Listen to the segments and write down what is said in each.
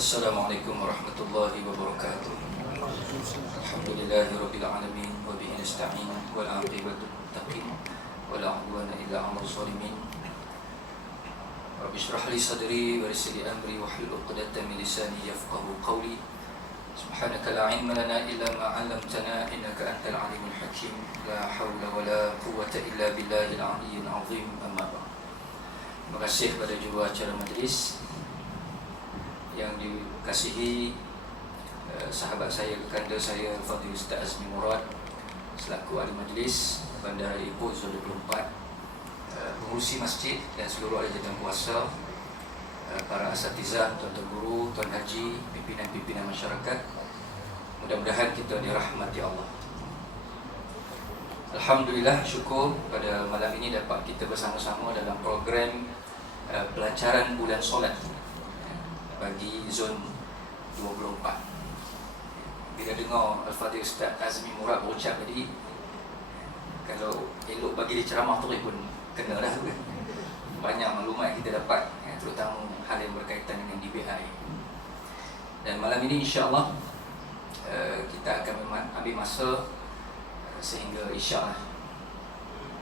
Assalamualaikum warahmatullahi wabarakatuh. Alhamdulillahirabbil alamin wa bihi nasta'in wal 'aqibatu lil muttaqin wa la 'udwana illa 'alal zalimin. Rabbi shrah li sadri wa yassir li amri wa hlul 'uqdatam min lisani yafqahu qawli. Subhanaka la 'ilma lana illa ma 'allamtana innaka antal 'alimul hakim. La haula wa la quwwata illa billahil 'aliyyil 'azim. Amma ba'd. Terima kasih kepada juruacara majlis yang dikasihi sahabat saya, kekanda saya Fadil Ustaz Azmi Murad selaku ahli majlis Bandar Ipoh Zon 24, pengurusi masjid dan seluruh ahli jawatan kuasa, para asatizah, tuan-tuan guru, tuan haji, pimpinan-pimpinan masyarakat. Mudah-mudahan kita dirahmati Allah. Alhamdulillah, syukur pada malam ini dapat kita bersama-sama dalam program pelancaran bulan solat bagi Zon 24. Bila dengar Al-Fadhil Ustaz Azmi Murad berucap tadi, kalau elok bagi dia ceramah tu pun kena dah tu kan. Banyak maklumat kita dapat, terutama hal yang berkaitan dengan DBI. Dan malam ini insya-Allah kita akan ambil masa sehingga Isyak lah.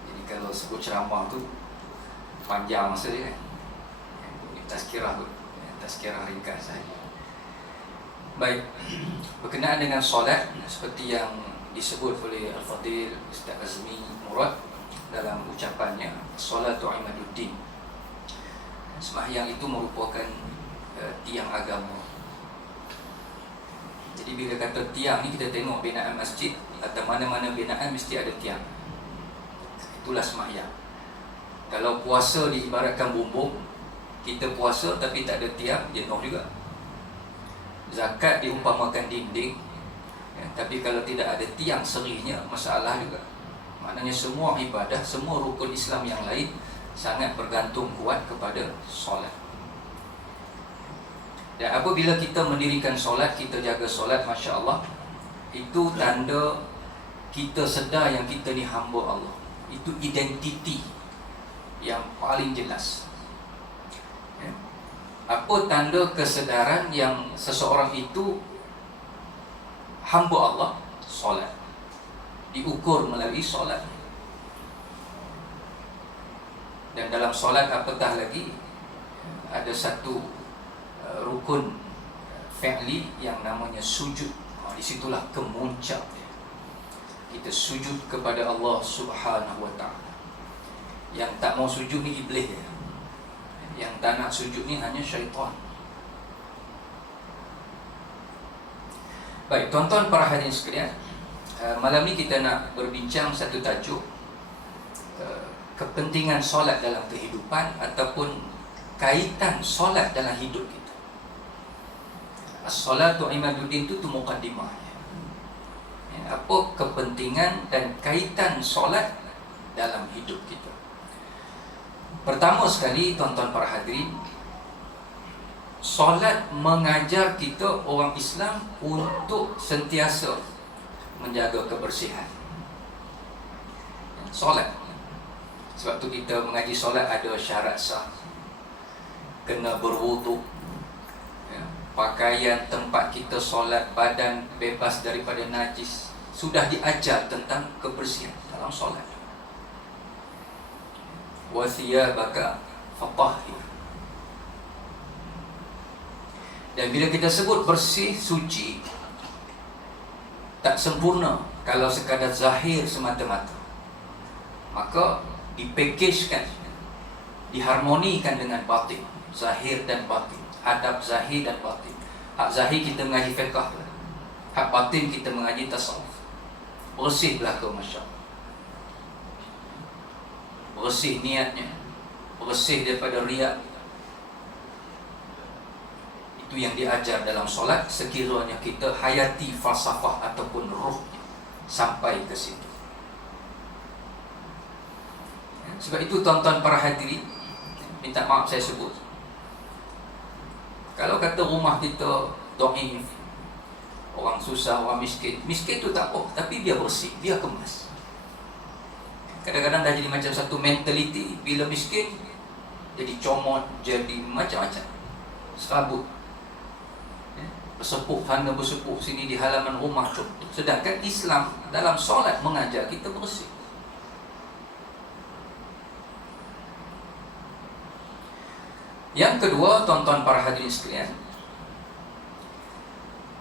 Jadi kalau sebut ceramah tu panjang masa dia kan. Tazkirah tu, tazkirah ringkas saja. Baik, berkenaan dengan solat seperti yang disebut oleh Al-Fadhil Ustaz Azmi Murad dalam ucapannya, solatu imaduddin. Sembahyang itu merupakan tiang agama. Jadi bila kata tiang ni, kita tengok binaan masjid atau mana-mana binaan mesti ada tiang. Itulah sembahyang. Kalau puasa diibaratkan bumbung, kita puasa tapi tak ada tiang, jenuh juga. Zakat diumpamakan dinding, tapi kalau tidak ada tiang serinya, masalah juga. Maknanya semua ibadah, semua rukun Islam yang lain sangat bergantung kuat kepada solat. Dan apabila kita mendirikan solat, kita jaga solat, Masya Allah, itu tanda kita sedar yang kita ni hamba Allah. Itu identiti yang paling jelas. Apa tanda kesedaran yang seseorang itu hamba Allah? Solat. Diukur melalui solat. Dan dalam solat apatah lagi, ada satu rukun fi'li yang namanya sujud. Di situlah kemuncak kita sujud kepada Allah Subhanahu wa ta'ala. Yang tak mau sujud ni iblis ya. Yang tak nak sujud ni hanya syaitan. Baik, tuan-tuan para hadirin sekalian, malam ni kita nak berbincang satu tajuk, kepentingan solat dalam kehidupan ataupun kaitan solat dalam hidup kita. As-salatu imaduddin itu muqaddimah. Apa kepentingan dan kaitan solat dalam hidup kita? Pertama sekali, tuan-tuan para hadirin, solat mengajar kita orang Islam untuk sentiasa menjaga kebersihan. Solat, sebab tu kita mengaji solat ada syarat sah, kena berwuduk, pakaian tempat kita solat, badan bebas daripada najis. Sudah diajar tentang kebersihan dalam solat. Wa thiyabaka fatahhir. Dan bila kita sebut bersih, suci, tak sempurna kalau sekadar zahir semata-mata, maka dipakejkan, diharmonikan dengan batin, zahir dan batin, adab zahir dan batin. Hak zahir kita mengaji fiqh, hak batin kita mengaji tasawuf. Bersih belaka, Masya Allah. Bersih niatnya, bersih daripada riak. Itu yang diajar dalam solat, sekiranya kita hayati falsafah ataupun roh sampai ke situ. Sebab itu tuan-tuan para hadirin, minta maaf saya sebut, kalau kata rumah kita dhaif, orang susah, orang miskin, miskin tu tak apa, tapi dia bersih, dia kemas. Kadang-kadang dah jadi macam satu mentaliti, bila miskin jadi comot, jadi macam-macam, serabut. bersepuh sana bersepuh sini di halaman rumah contoh. Sedangkan Islam dalam solat mengajar kita bersih. Yang kedua, tuan-tuan para hadirin sekalian,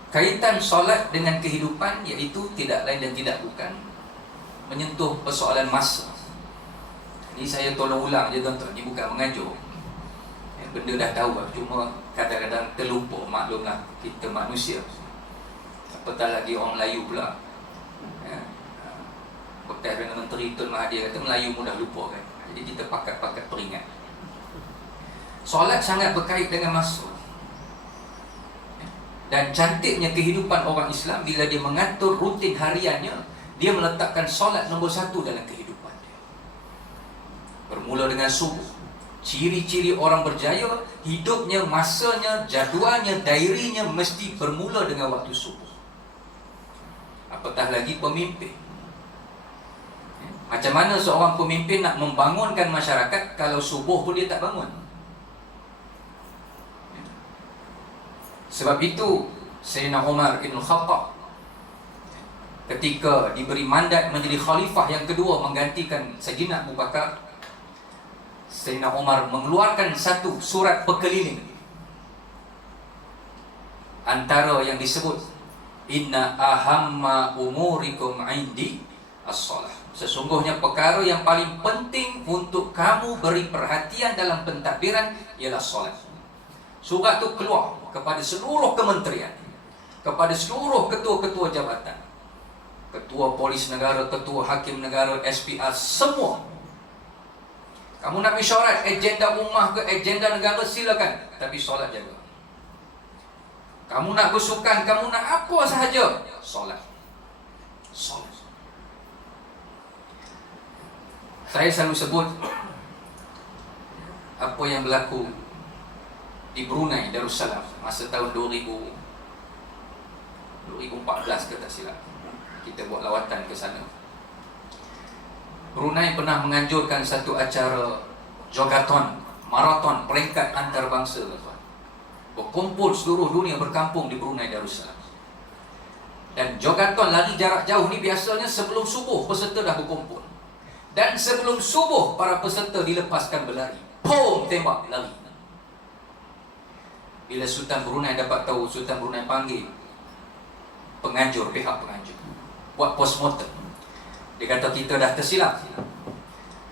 kaitan solat dengan kehidupan, iaitu tidak lain dan tidak bukan menyentuh persoalan masa. Ini saya tolong ulang je tuan-tuan, ini bukan mengajuk. Benda dah tahu lah, cuma kadang-kadang terlupa, maklumlah kita manusia. Apatah lagi orang Melayu pula. Bekas dengan Menteri Tun Mahathir kata Melayu mudah lupa kan. Jadi kita pakat-pakat peringat. Solat sangat berkait dengan masa. Dan cantiknya kehidupan orang Islam, bila dia mengatur rutin hariannya, dia meletakkan solat nombor satu dalam kehidupan dia. Bermula dengan subuh. Ciri-ciri orang berjaya, hidupnya, masanya, jadualnya, diarinya mesti bermula dengan waktu subuh. Apatah lagi pemimpin. Macam mana seorang pemimpin nak membangunkan masyarakat kalau subuh pun dia tak bangun? Sebab itu Sayyidina Umar bin Khattab ketika diberi mandat menjadi khalifah yang kedua menggantikan Sayyidina Abu Bakar, Sayyidina Umar mengeluarkan satu surat berkeliling antara yang disebut inna ahamma umurikum indi as-salah. Sesungguhnya perkara yang paling penting untuk kamu beri perhatian dalam pentadbiran ialah solat. Surat itu keluar kepada seluruh kementerian, kepada seluruh ketua-ketua jabatan, ketua polis negara, ketua hakim negara, SPR, semua. Kamu nak mesyuarat agenda rumah ke agenda negara, silakan, tapi solat jaga. Kamu nak bersukan, kamu nak apa sahaja, solat. Solat. Saya selalu sebut apa yang berlaku di Brunei Darussalam masa tahun 2014 ke tak silap. Kita buat lawatan ke sana. Brunei pernah menganjurkan satu acara jogaton, maraton peringkat antarabangsa. Berkumpul seluruh dunia berkampung di Brunei Darussalam. Dan jogaton lari jarak jauh ni biasanya sebelum subuh peserta dah berkumpul. Dan sebelum subuh para peserta dilepaskan berlari. Pom, tembak, lari. Bila Sultan Brunei dapat tahu, Sultan Brunei panggil penganjur, pihak penganjur, buat postmortem. Dia kata kita dah tersilap.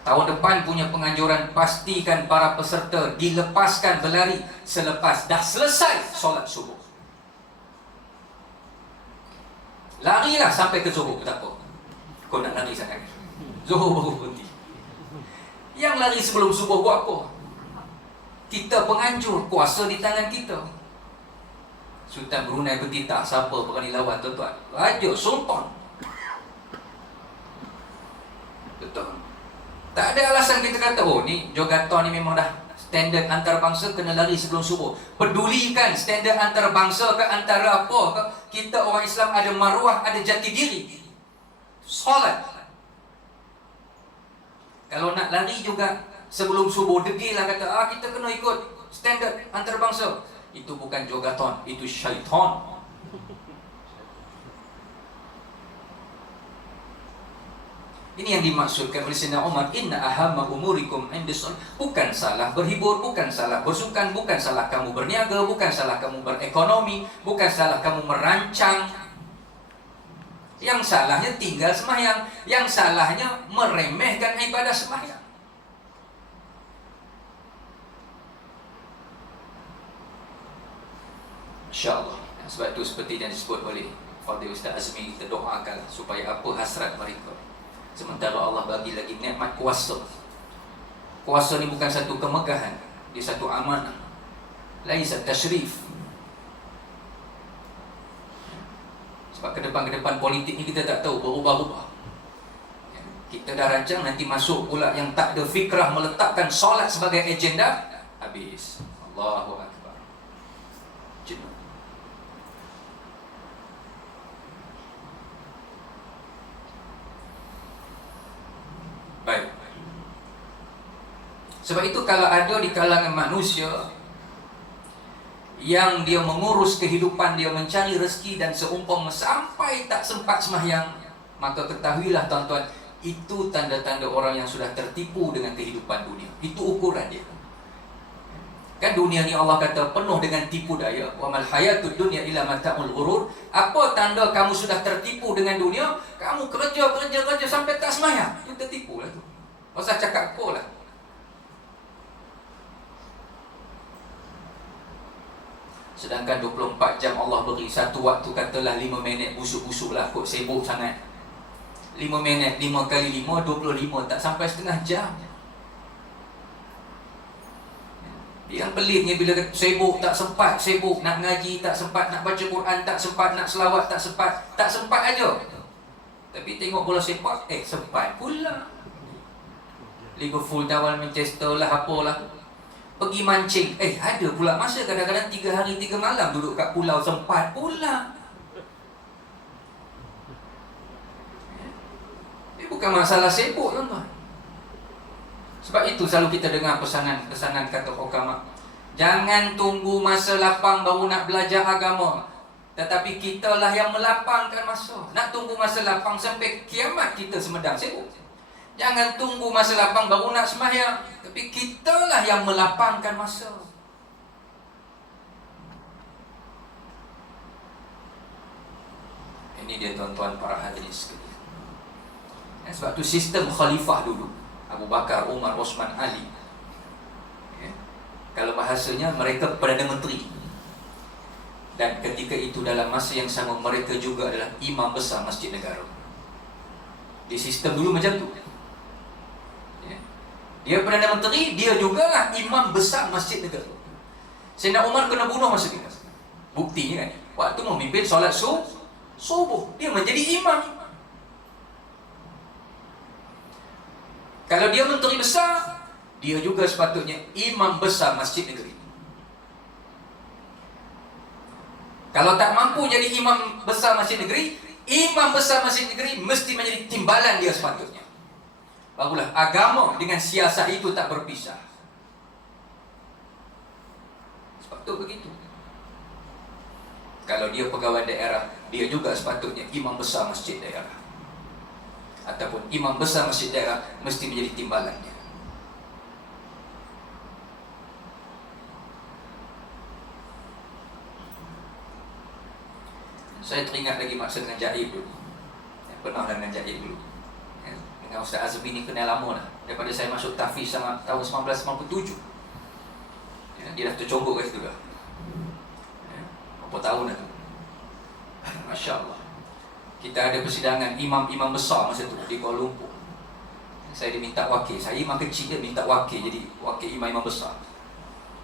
Tahun depan punya penganjuran, pastikan para peserta dilepaskan berlari selepas dah selesai solat subuh. Larilah sampai ke Zuhur, tak apa. Kau nak lari sangat, Zuhur baru berhenti. Yang lari sebelum subuh buat apa? Kita penganjur, kuasa di tangan kita. Sultan Brunei bertitah, siapa berani lawan tuan-tuan? Raja, Sultan. Betul. Tak ada alasan kita kata, oh ni jogaton ni memang dah standard antarabangsa, kena lari sebelum subuh. Pedulikan standard antarabangsa ke antara apa ke? Kita orang Islam ada maruah, ada jati diri. Solat. Kalau nak lari juga sebelum subuh, degilah kata, kita kena ikut standard antarabangsa. Itu bukan jogaton, itu syaitan. Ini yang dimaksudkan oleh Sayyidina Umar, inna ahamma umurikum indis. Bukan salah berhibur, bukan salah bersukan, bukan salah kamu berniaga, bukan salah kamu berekonomi, bukan salah kamu merancang. Yang salahnya tinggal sembahyang, yang salahnya meremehkan ibadah sembahyang. InsyaAllah. Sebab itu seperti yang disebut oleh Fadil Ustaz Azmi, kita doakan supaya apa hasrat mereka. Sementara Allah bagi lagi nikmat kuasa. Kuasa ni bukan satu kemegahan, dia satu amanah. Laisa tashrif. Sebab ke depan politik ni kita tak tahu, berubah-ubah. Kita dah rancang, nanti masuk pula yang tak ada fikrah meletakkan solat sebagai agenda, habis. Allahu Akbar. Jenuh. Baik. Sebab itu kalau ada di kalangan manusia yang dia mengurus kehidupan dia, mencari rezeki, dan seumpama sampai tak sempat sembahyang, maka ketahuilah tuan-tuan, itu tanda-tanda orang yang sudah tertipu dengan kehidupan dunia. Itu ukuran dia. Kan dunia ni Allah kata penuh dengan tipu daya. Wa mal hayatud dunya illa mata'ul ghurur. Apa tanda kamu sudah tertipu dengan dunia? Kamu kerja sampai tak sembahyang. Itu tertipu lah tu. Masa cakap apa lah. Sedangkan 24 jam Allah beri. Satu waktu katalah 5 minit busuk-busuk lah, kot sibuk sangat. 5 minit, 5 kali 5, 25. Tak sampai setengah jam. Yang pelitnya bila sibuk, tak sempat, sibuk nak ngaji, tak sempat nak baca Quran, tak sempat nak selawat, tak sempat aja. Tapi tengok bola sepak, sempat pula. Liverpool lawan Manchester lah, apalah. Pergi mancing, ada pula masa kadang-kadang 3 hari 3 malam duduk kat pulau, sempat pula. Ini bukan masalah sibuk, tuan-tuan. Sebab itu selalu kita dengar pesanan kata hukama, jangan tunggu masa lapang baru nak belajar agama, tetapi kitalah yang melapangkan masa. Nak tunggu masa lapang sampai kiamat kita semedang sibuk. Jangan tunggu masa lapang baru nak sembahyang, tapi kitalah yang melapangkan masa. Ini dia tuan-tuan para hadirin sekalian. Sebab tu sistem khalifah dulu, Abu Bakar, Umar, Osman, Ali, kalau bahasanya mereka Perdana Menteri. Dan ketika itu dalam masa yang sama mereka juga adalah imam besar masjid negara. Di sistem dulu macam tu. Dia Perdana Menteri, dia jugalah imam besar masjid negara. Sayyidina Umar kena bunuh masa itu. Buktinya kan, waktu memimpin solat subuh, dia menjadi imam. Kalau dia menteri besar, dia juga sepatutnya imam besar masjid negeri. Kalau tak mampu jadi imam besar masjid negeri, imam besar masjid negeri mesti menjadi timbalan dia sepatutnya. Barulah agama dengan siasat itu tak berpisah. Sebab tu begitu. Kalau dia pegawai daerah, dia juga sepatutnya imam besar masjid daerah. Ataupun imam besar masjid daerah mesti menjadi timbalannya. Saya teringat lagi masa dengan Jaib dulu. Pernah dengan Jaib dulu. Dengan Ustaz Azmi ni kenal lama dah. Daripada saya masuk tahfiz sama tahun 1997. Dia dah terconggok kat situ dah. Berapa tahun dah tu. Masya Allah. Kita ada persidangan imam-imam besar masa tu di Kuala Lumpur. Saya diminta wakil. Saya imam kecil, dia minta wakil, jadi wakil imam-imam besar.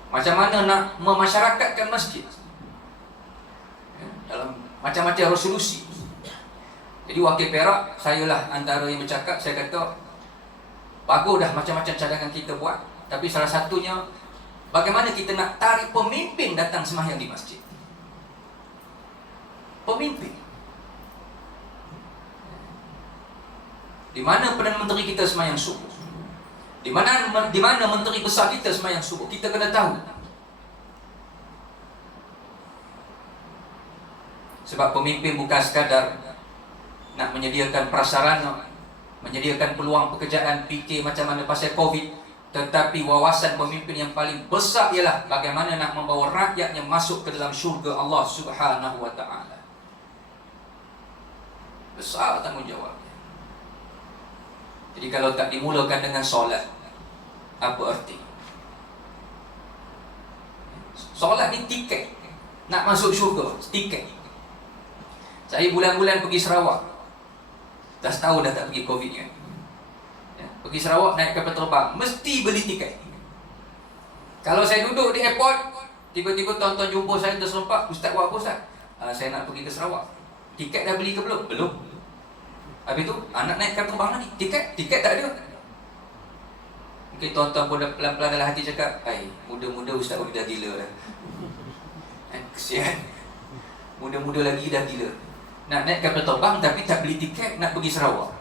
Macam mana nak memasyarakatkan masjid, dalam macam-macam resolusi. Jadi wakil Perak, saya lah antara yang bercakap. Saya kata, bagus dah macam-macam cadangan kita buat, tapi salah satunya, bagaimana kita nak tarik pemimpin datang sembahyang di masjid. Pemimpin. Di mana Perdana Menteri kita sembahyang subuh? Di mana menteri besar kita sembahyang subuh? Kita kena tahu. Sebab pemimpin bukan sekadar nak menyediakan prasarana, menyediakan peluang pekerjaan, fikir macam mana pasal Covid, tetapi wawasan pemimpin yang paling besar ialah bagaimana nak membawa rakyatnya masuk ke dalam syurga Allah Subhanahu wa ta'ala. Besar tanggungjawab. Jadi kalau tak dimulakan dengan solat, apa erti? Solat ni tiket nak masuk syurga, tiket. Saya bulan-bulan pergi Sarawak, dah setahun dah tak pergi Covid kan. Pergi Sarawak naik kapal terbang, mesti beli tiket. Kalau saya duduk di airport, tiba-tiba tuan-tuan jumpa saya terserempak, Ustaz buat apa Ustaz? Saya nak pergi ke Sarawak. Tiket dah beli ke belum? Belum. Habis tu, anak naik kapal terbang lagi, tiket tak ada. Mungkin tuan-tuan pun pelan-pelan dalam hati cakap, muda-muda Ustaz pun dah gila dah. Kesian, muda-muda lagi dah gila. Nak naik kapal terbang tapi tak beli tiket nak pergi Sarawak.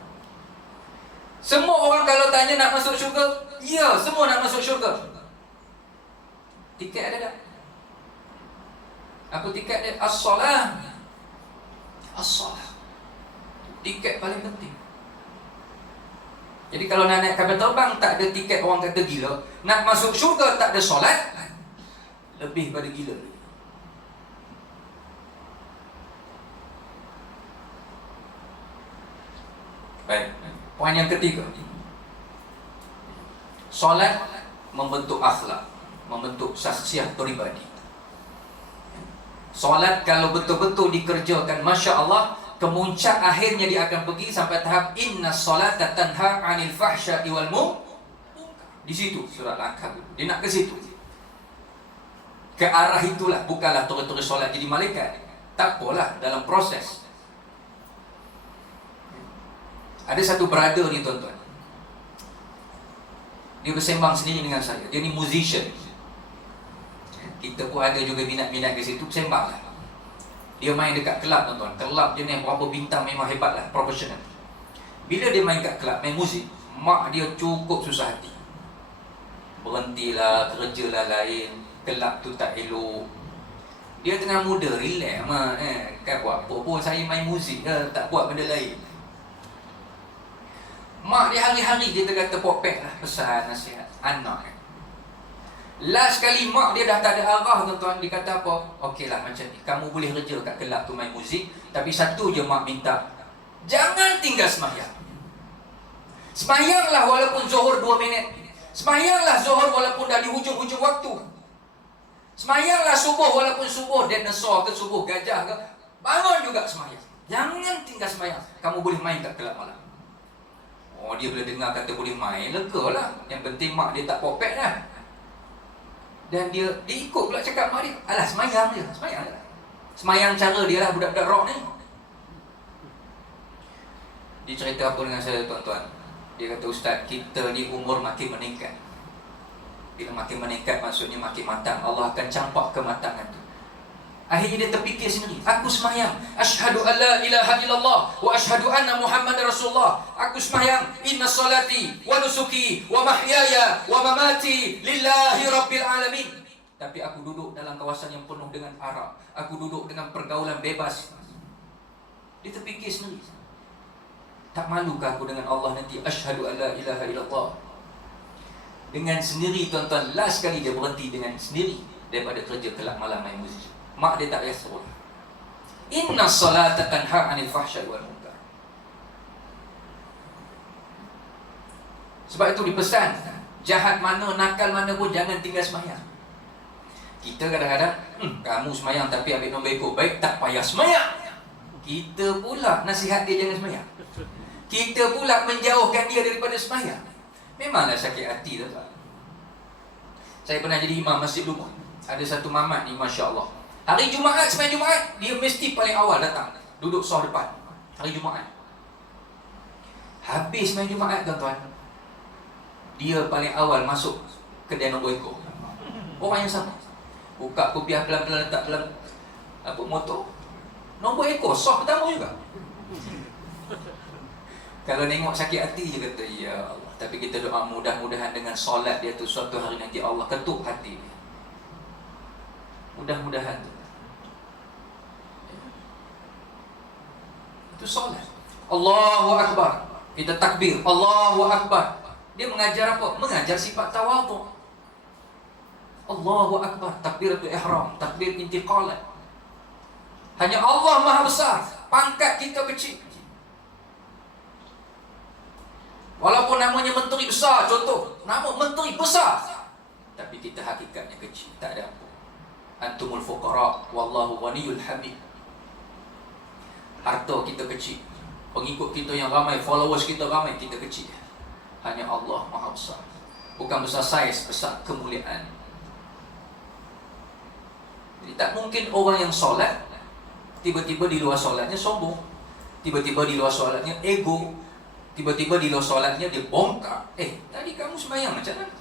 Semua orang kalau tanya nak masuk syurga, ya, semua nak masuk syurga. Tiket ada tak? Apa tiket dia? As-salah. As-salah. Tiket paling penting. Jadi kalau nak naik kapal terbang tak ada tiket, orang kata gila. Nak masuk syurga tak ada solat, lebih pada gila. Baik, poin yang ketiga, solat membentuk akhlak, membentuk syakhsiah peribadi. Solat kalau betul-betul dikerjakan, Masya Allah, kemuncak akhirnya dia akan pergi sampai tahap inna salata tanha 'anil fahsya'i wal munkar. Di situ surah Al-Kahf. Dia nak ke situ. Ke arah itulah, bukanlah terus-terus solat jadi malaikat. Tak apalah dalam proses. Ada satu brother ni tuan-tuan. Dia bersembang sendiri dengan saya. Dia ni musician. Kita pun ada juga minat-minat ke situ, sembang lah. Dia main dekat kelab tuan-tuan. Kelab dia ni berapa bintang memang hebat lah, profesional. Bila dia main kat kelab, main muzik, mak dia cukup susah hati. Berhentilah, kerjalah lain, kelab tu tak elok. Dia tengah muda, relax mah, kan buat apa pun, saya main muzik tak buat benda lain. Mak dia hari-hari dia kata popek lah, pesan, nasihat anak. Last kali mak dia dah tak ada arah tuan-tuan. Dia kata apa? Okey lah macam ni, kamu boleh kerja kat kelab tu main muzik, tapi satu je mak minta, jangan tinggal sembahyang. Sembahyanglah walaupun zuhur 2 minit. Sembahyanglah zuhur walaupun dah di hujung-hujung waktu. Sembahyanglah subuh walaupun subuh dinosaur ke subuh gajah ke, bangun juga sembahyang. Jangan tinggal sembahyang. Kamu boleh main kat kelab malam. Oh, dia bila dengar kata boleh main, lega lah. Yang penting mak dia tak popek dah. Dan dia ikut pula cakap mak dia, alah semayang je, semayang je. Semayang cara dia lah budak-budak rock ni. Dia cerita apa dengan saya tuan-tuan. Dia kata, Ustaz, kita ni umur makin meningkat. Bila makin meningkat maksudnya makin matang. Allah akan campak kematangan tu. Akhirnya dia terfikir sendiri, aku semayang, asyhadu an la ilaha illallah wa asyhadu anna Muhammad Rasulullah. Aku semayang, inna salati wa nusuki wa mahyaya wa mamati lillahi rabbil alamin. Tapi aku duduk dalam kawasan yang penuh dengan arak. Aku duduk dengan pergaulan bebas. Dia terfikir sendiri, tak malukah aku dengan Allah nanti, asyhadu an la ilaha illallah. Dengan sendiri tuan-tuan, last kali dia berhenti dengan sendiri daripada kerja kelab malam main muzik. Mak dia tak payah suruh. Inna salata tanha 'anil fahsya'i wal munkar. Sebab itu dipesan, jahat mana, nakal mana pun jangan tinggal sembahyang. Kita kadang-kadang, kamu sembahyang tapi ambil nombor ekor, baik tak payah sembahyang. Kita pula nasihat dia jangan sembahyang. Kita pula menjauhkan dia daripada sembahyang. Memanglah sakit hati tuan-tuan. Saya pernah jadi imam masjid Lumah. Ada satu mamat ni, Masya Allah, hari Jumaat, sembahyang Jumaat, dia mesti paling awal datang, duduk sah depan hari Jumaat. Habis sembahyang Jumaat tuan-tuan, dia paling awal masuk kedai nombor ekor. Orang yang sama, buka kopiah pelan-pelan, letak dalam motor, nombor ekor, sah pertama juga. Kalau nengok sakit hati je kata, ya Allah. Tapi kita doa mudah-mudahan dengan solat dia tu suatu hari nanti Allah ketuk hati dia. Mudah-mudahan tu. Itu solat. Allahu Akbar, kita takbir, Allahu Akbar. Dia mengajar apa? Mengajar sifat tawadhu. Allahu Akbar, takbiratul ihram, takbir intiqalan. Hanya Allah Maha Besar, pangkat kita kecil. Walaupun namanya menteri besar, contoh, nama menteri besar, tapi kita hakikatnya kecil, tak ada apa. Antumul fuqara wallahu ghaniyul hamid. Harta kita kecil, pengikut kita yang ramai, followers kita ramai, kita kecil. Hanya Allah Maha Besar. Bukan besar saiz, besar kemuliaan. Jadi tak mungkin orang yang solat tiba-tiba di luar solatnya sombong, tiba-tiba di luar solatnya ego, tiba-tiba di luar solatnya dia bongkar. Tadi kamu sembahyang macam mana?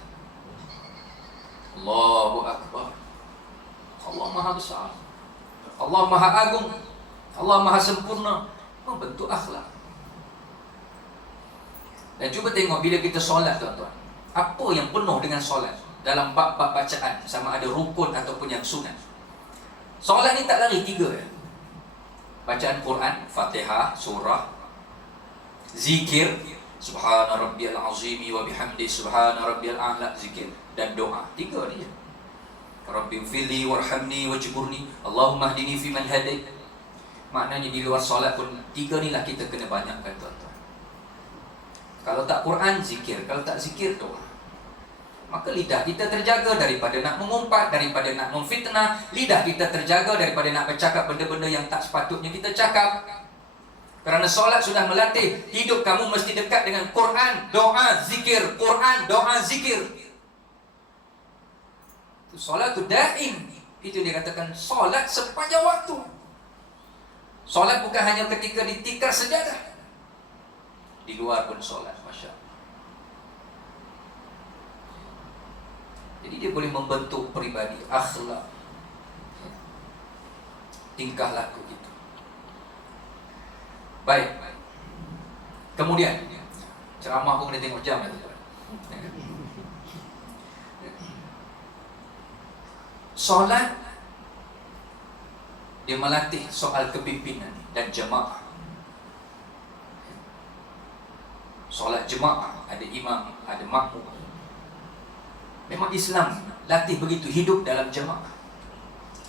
Allahu Akbar. Allah Maha Besar, Allah Maha Agung, Allah Maha Sempurna, membentuk akhlak. Dan cuba tengok bila kita solat tuan-tuan, apa yang penuh dengan solat dalam bab-bab bacaan, sama ada rukun ataupun yang sunat. Solat ni tak lari 3 ya. Bacaan Quran, Fatihah, surah, zikir, subhana rabbiyal azimi wa bihamdi subhana rabbiyal a'la, zikir, dan doa. 3 ni je. Rabbi fili warhamni wajburni Allahumma hdini fi man hadait. Maknanya di luar solat pun 3 ni lah kita kena banyakkan, tuan-tuan. Kalau tak Quran, zikir. Kalau tak zikir, doa. Maka lidah kita terjaga daripada nak mengumpat, daripada nak memfitnah. Lidah kita terjaga daripada nak bercakap benda-benda yang tak sepatutnya kita cakap. Kerana solat sudah melatih hidup kamu mesti dekat dengan Quran, doa, zikir. Quran, doa, zikir. Solat tu daim. Itu dia katakan solat sepanjang waktu. Solat bukan hanya ketika ditikar sejadah. Di luar pun solat, Masya Allah. Jadi dia boleh membentuk peribadi, akhlak, tingkah laku kita. Baik. Kemudian ceramah pun kena tengok jam ya. Solat dia melatih soal kepimpinan dan jemaah. Solat jemaah, ada imam, ada makmum. Memang Islam latih begitu, hidup dalam jemaah.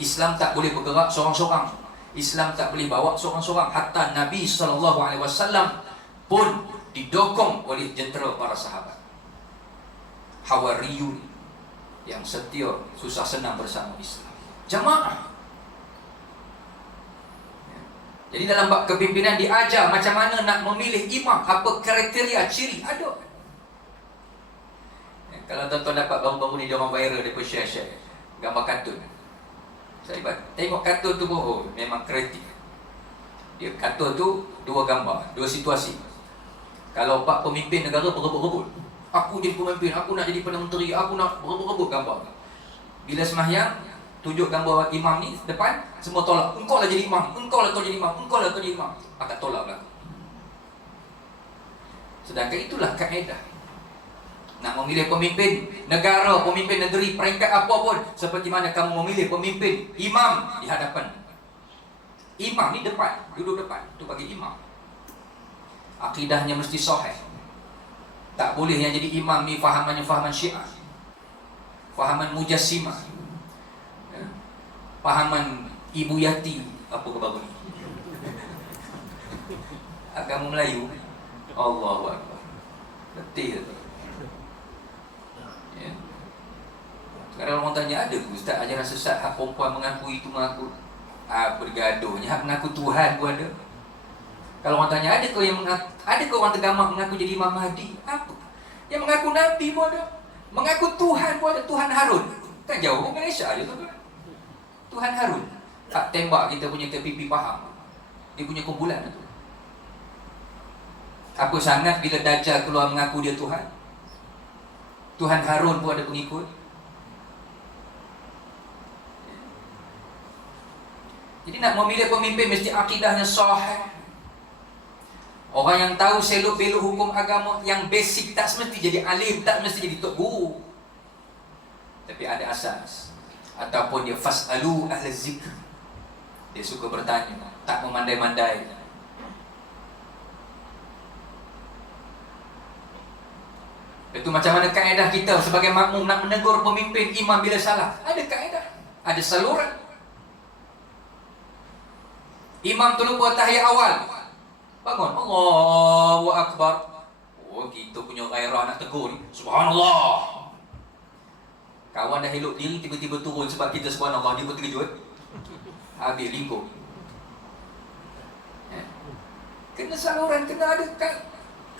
Islam tak boleh bergerak seorang-seorang. Islam tak boleh bawa seorang-seorang. Hatta Nabi SAW pun didokong oleh jentera para sahabat. Hawariyun yang setia, susah senang bersama Islam. Jemaah. Jadi dalam bab kepimpinan diajar macam mana nak memilih imam, apa kriteria, ciri, ada. Kalau tuan-tuan dapat baru-baru ni dia orang viral, dia pun share gambar kartun. Saya tengok kartun tu bohong, memang kreatif. Dia kartun tu 2 gambar, 2 situasi. Kalau pak pemimpin negara berebut-rebut, aku jadi pemimpin, aku nak jadi Perdana Menteri, aku nak berebut-rebut gambar. Bila sembahyang, tunjuk gambar imam ni depan, semua tolak. Engkau lah jadi imam, engkau lah jadi imam, engkau lah jadi imam. Akak tolak belakang. Sedangkan itulah kaedah. Nak memilih pemimpin negara, pemimpin negeri, peringkat apa pun, seperti mana kamu memilih pemimpin imam di hadapan. Imam ni depan, duduk depan, tu bagi imam. Akidahnya mesti sahih. Tak boleh yang jadi imam ni fahamannya fahaman Syiah, fahaman Mujassimah, fahaman Ibu Yati, apa ke baru ni, agama Melayu. Allahu Akbar. Betul tu. Sekarang orang tanya, ada ke ustaz ajaran sesat hak perempuan mengaku itu mengaku bergaduhnya, hak mengaku Tuhan pun ada. Kalau orang tanya, ada ke orang tergamak mengaku jadi Imam Mahdi? Apa? Yang mengaku Nabi pun ada, mengaku Tuhan pun ada. Tuhan Harun kan jauh ke Malaysia je tu. Tuhan Harun tak tembak kita punya tepi Pahang, dia punya kumpulan tu. Apa sangat bila Dajjal keluar mengaku dia Tuhan? Tuhan Harun pun ada pengikut. Jadi nak memilih pemimpin mesti akidahnya sahih. Orang yang tahu selok-belok hukum agama yang basic, tak semesti jadi alim, tak mesti jadi tok guru, tapi ada asas. Ataupun dia fas'alu ahli zikr, dia suka bertanya, tak memandai-mandai. Itu macam mana kaedah kita sebagai makmum nak menegur pemimpin imam bila salah. Ada kaedah, ada saluran. Imam terlupa tahiyat awal, bangun, Allahu Akbar. Oh, kita punya gairah nak tegur ni, subhanallah. Kawan dah elok diri, tiba-tiba turun sebab kita subhanallah, dia pun terkejut. Habis lingkup. Kena saluran, kena ada,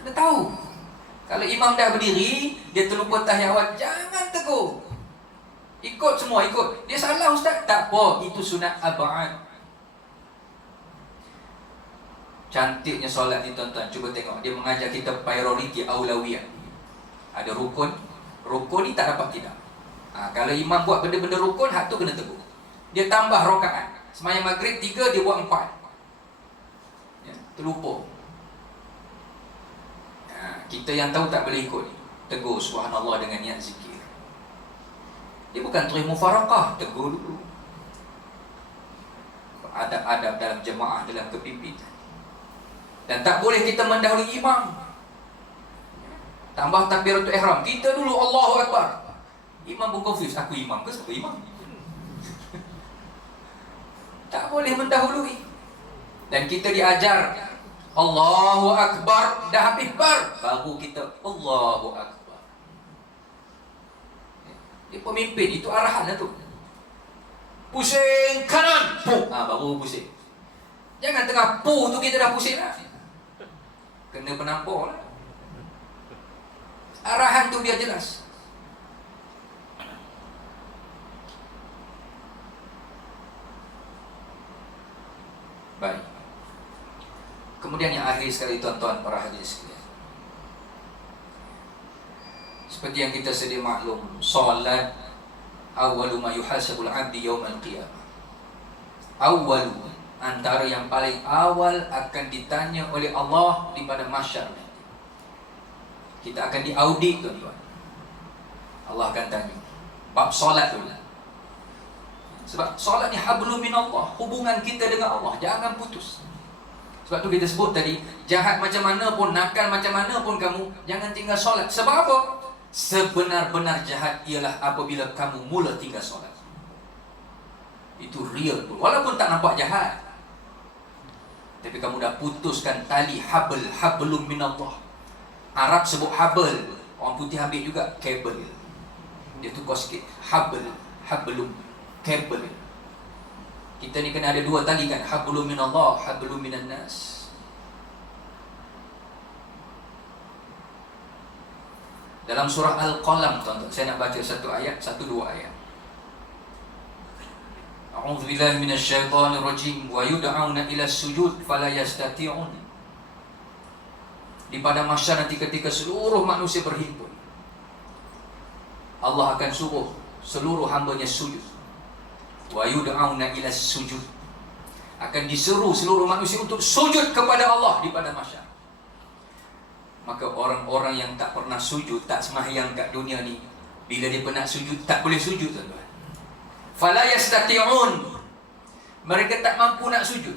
kena tahu. Kalau imam dah berdiri, dia terlupa tahiyat awal, jangan tegur. Ikut semua, ikut. Dia salah ustaz, tak apa, itu sunat ab'ad. Cantiknya solat ni tuan-tuan, cuba tengok. Dia mengajar kita prioriti aulawiyah. Ada rukun. Rukun ni tak dapat tidak. Kalau imam buat benda-benda rukun, hak tu kena tegur. Dia tambah rakaat. Sembahyang maghrib 3, dia buat 4. Ya, terlupa. Kita yang tahu tak boleh ikut ni. Tegur subhanallah dengan niat zikir. Dia bukan terus mufarakah, tegur dulu. adab-adab dalam jemaah, dalam kepimpinan. Dan tak boleh kita mendahului imam. Tambah takbiratul ihram, kita dulu Allahu Akbar. Imam pun confused, aku imam ke siapa imam? Tak boleh mendahului. Dan kita diajar Allahu Akbar, dah habis bar, baru kita Allahu Akbar. Dia pemimpin, itu arahan lah tu. Pusing kanan, baru pusing. Jangan tengah tu kita dah pusing lah. Kena penampor lah. Arahan tu biar jelas. Baik. Kemudian yang akhir sekali, tuan-tuan para hadirin sekalian, seperti yang kita sedia maklum, solat awwalu ma yuhasabul 'abdi yaumal qiyamah. Awwalu, antara yang paling awal akan ditanya oleh Allah di pada mahsyar. Kita akan diaudit, tuan-tuan. Allah akan tanya bab solat dulu. Sebab solat ni hablum minallah, hubungan kita dengan Allah, jangan putus. Sebab tu kita sebut tadi, jahat macam mana pun, nakal macam mana pun kamu, jangan tinggal solat. Sebab apa? Sebenar-benar jahat ialah apabila kamu mula tinggal solat. Itu real pun, walaupun tak nampak jahat, tapi kamu dah putuskan tali hablum minallah. Arab sebut habl, orang putih ambil juga kabel. Dia tukar sikit, hablum, kabel. Kita ni kena ada dua tali kan, hablum minallah, hablum minan nas. Dalam surah Al-Qalam, tuan-tuan, saya nak baca dua ayat. A'udzu billahi minasyaitonir rajim wa yud'auna ila sujud fala yastati'un. Di pada mahsyar nanti ketika seluruh manusia berhimpun, Allah akan suruh seluruh hamba-Nya sujud. Wa yud'auna ila sujud, akan diseru seluruh manusia untuk sujud kepada Allah di pada mahsyar. Maka orang-orang yang tak pernah sujud, tak sembahyang kat dunia ni, bila dia pernah sujud, tak boleh sujud, tuan-tuan. Fala yastati'un, mereka tak mampu nak sujud.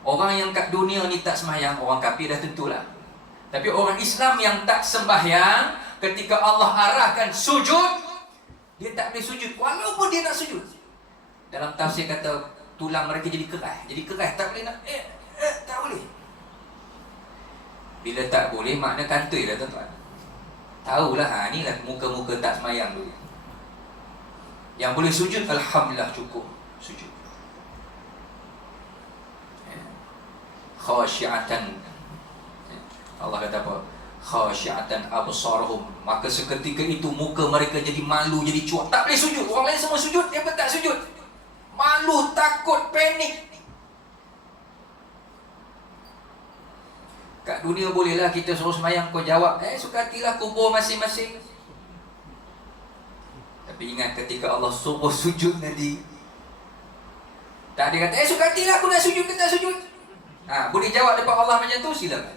Orang yang kat dunia ni tak sembahyang, orang kafir dah tentulah. Tapi orang Islam yang tak sembahyang, ketika Allah arahkan sujud, dia tak boleh sujud walaupun dia nak sujud. Dalam tafsir kata tulang mereka jadi keras, tak boleh nak tak boleh. Bila tak boleh, makna kantoi dah, tuan-tuan. Tahulah, inilah muka-muka tak sembahyang dulu. Yang boleh sujud, alhamdulillah, cukup sujud. Khasyi'atan, Allah kata apa? Khasyi'atan absarahum, maka seketika itu muka mereka jadi malu, jadi cuak, tak boleh sujud. Orang lain semua sujud, dia pun tak sujud. Malu, takut, panik. Kat dunia bolehlah kita suruh sembahyang, kau jawab suka hatilah, kubur masing-masing. Tapi ingat ketika Allah suruh sujud nanti, tak ada kata suka hatilah aku nak sujud ke tak sujud. Boleh jawab depan Allah macam tu, silakan.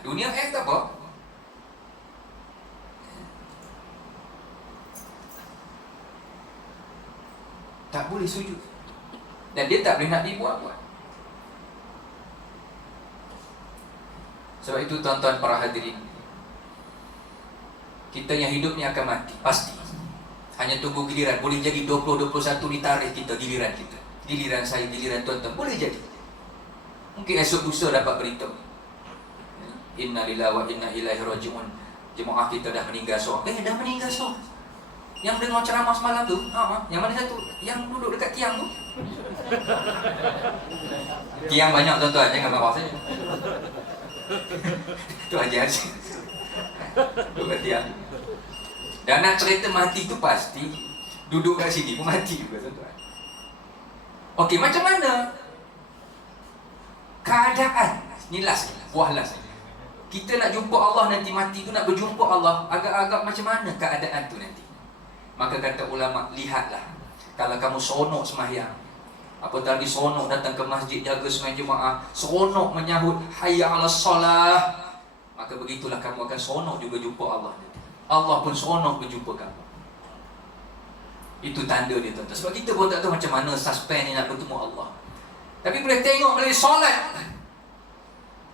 Dunia tak apa. Tak boleh sujud. Dan dia tak boleh nak dibuat-buat. Sebab itu, tuan-tuan para hadirin, kita yang hidup ni akan mati, pasti. Hanya tunggu giliran. Boleh jadi 2021 ni tarikh kita, giliran kita. Giliran saya, giliran tuan-tuan, boleh jadi. Mungkin esok lusa dapat beritahu, inna lillahi wa inna ilaihi raji'un, jemaah kita dah meninggal so. Dah meninggal so. Yang dengar ceramah semalam tu, yang mana satu? Yang duduk dekat tiang tu. Tiang banyak, tuan-tuan, jangan marah saya. Tu aja. Duduk kat tiang. Dan nak cerita mati tu pasti duduk kat sini pun mati juga, tuan-tuan. Okey, macam mana keadaan? Ni last, buah last. Kita nak jumpa Allah nanti, mati tu nak berjumpa Allah, agak-agak macam mana keadaan tu nanti? Maka kata ulama, lihatlah. Kalau kamu seronok sembahyang, apatah lagi seronok datang ke masjid, jaga sembahyang jemaah, seronok menyahut hayya 'alas salah, maka begitulah kamu akan seronok juga jumpa Allah nanti. Allah pun seronok berjumpa kamu. Itu tanda dia tuan-tuan. Sebab kita pun tak tahu macam mana suspend ni nak bertemu Allah. Tapi boleh tengok melalui solat.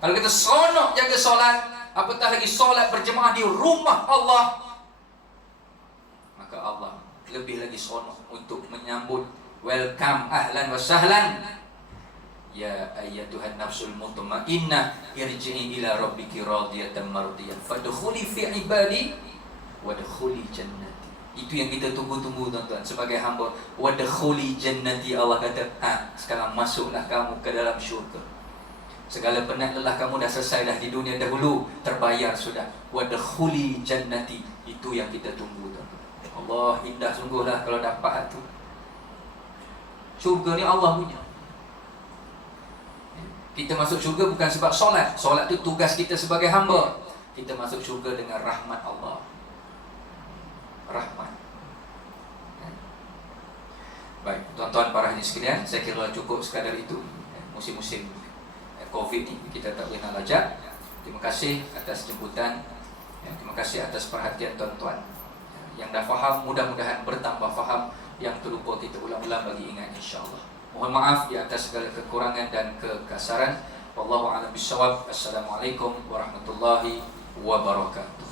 Kalau kita seronok jaga solat, apatah lagi solat berjemaah di rumah Allah, maka Allah lebih lagi seronok untuk menyambut. Welcome, ahlan wa sahlan, ya ayyatuhan nafsul mutmainnah, irji'i ila rabbiki radiyatan mardiyah, fadkhuli fi ibadi wadkhuli jannati. Itu yang kita tunggu-tunggu tuan-tuan sebagai hamba. Wadkhuli jannati, Allah kata, sekarang masuklah kamu ke dalam syurga. Segala penat lelah kamu dah selesai dah di dunia dahulu, terbayar sudah. Wadkhuli jannati, itu yang kita tunggu tuan-tuan. Allah, indah sungguhlah kalau dapat tu. Syurga ni Allah punya. Kita masuk syurga bukan sebab solat. Solat tu tugas kita sebagai hamba. Kita masuk syurga dengan rahmat Allah. Rahmat. Baik, tuan-tuan para hadirin sekalian, saya kira cukup sekadar itu. Musim-musim Covid ni kita tak boleh nak lajak. Terima kasih atas jemputan. Terima kasih atas perhatian tuan-tuan. Yang dah faham, mudah-mudahan bertambah faham. Yang terlupa kita ulang-ulang bagi ingat, insya-Allah. Mohon maaf di atas segala kekurangan dan kekasaran. Wallahu a'lam bishawab. Assalamualaikum warahmatullahi wabarakatuh.